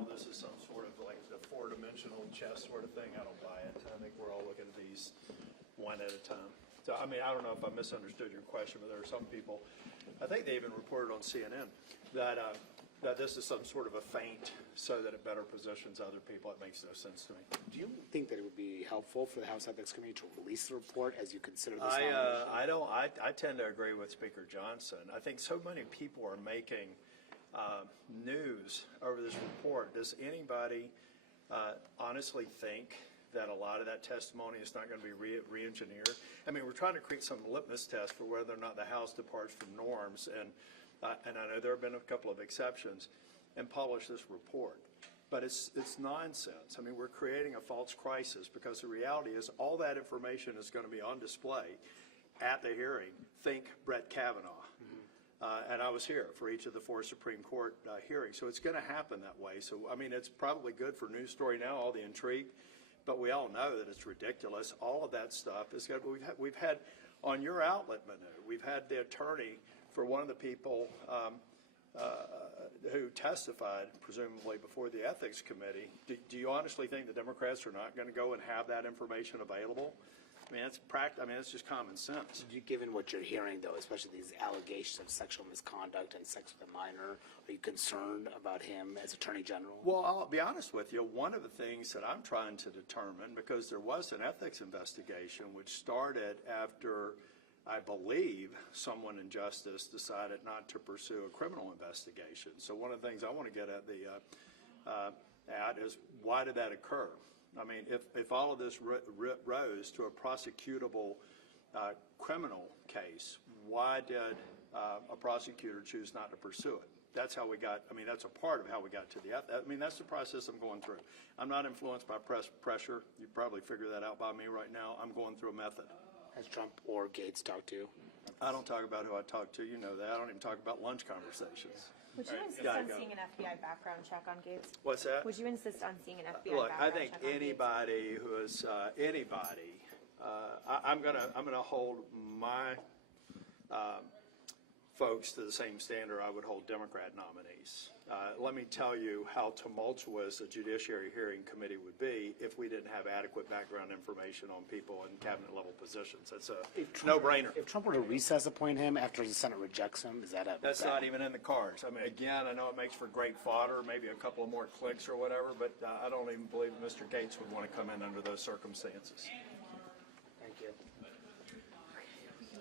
now this is some sort of like the four-dimensional chess sort of thing, I don't buy it. I think we're all looking at these one at a time. So, I mean, I don't know if I misunderstood your question, but there are some people, I think they even reported on CNN that this is some sort of a feint so that it better positions other people. It makes no sense to me. Do you think that it would be helpful for the House Ethics Committee to release the report as you consider this nomination? I tend to agree with Speaker Johnson. I think so many people are making news over this report. Does anybody honestly think that a lot of that testimony is not going to be re-engineered? I mean, we're trying to create some litmus test for whether or not the House departs from norms, and I know there have been a couple of exceptions, and publish this report. But it's nonsense. I mean, we're creating a false crisis because the reality is all that information is going to be on display at the hearing. Think Brett Kavanaugh. And I was here for each of the 4 Supreme Court hearings. So it's going to happen that way. So, I mean, it's probably good for News Story Now, all the intrigue, but we all know that it's ridiculous. All of that stuff is good. We've had on your outlet, Manu, we've had the attorney for one of the people who testified, presumably before the Ethics Committee. Do you honestly think the Democrats are not going to go and have that information available? I mean, it's just common sense. Given what you're hearing, though, especially these allegations of sexual misconduct and sex with a minor, are you concerned about him as Attorney General? Well, I'll be honest with you. One of the things that I'm trying to determine, because there was an ethics investigation which started after, I believe, someone in Justice decided not to pursue a criminal investigation. So one of the things I want to get at is why did that occur? I mean, if all of this rose to a prosecutable criminal case, why did a prosecutor choose not to pursue it? That's how we got, I mean, that's a part of how we got to I mean, that's the process I'm going through. I'm not influenced by pressure. You probably figure that out by me right now. I'm going through a method. Has Trump or Gaetz talked to you? I don't talk about who I talk to. You know that. I don't even talk about lunch conversations. Would you insist on seeing an FBI background check on Gaetz? What's that? Would you insist on seeing an FBI Look, background I think check on anybody who is I'm gonna hold my folks to the same standard I would hold Democrat nominees. Let me tell you how tumultuous a Judiciary Hearing Committee would be if we didn't have adequate background information on people in cabinet level positions. That's a no-brainer. If Trump were to recess appoint him after the Senate rejects him, is that That's not even in the cards. I mean, again, I know it makes for great fodder, maybe a couple of more clicks or whatever, but I don't even believe Mr. Gaetz would want to come in under those circumstances.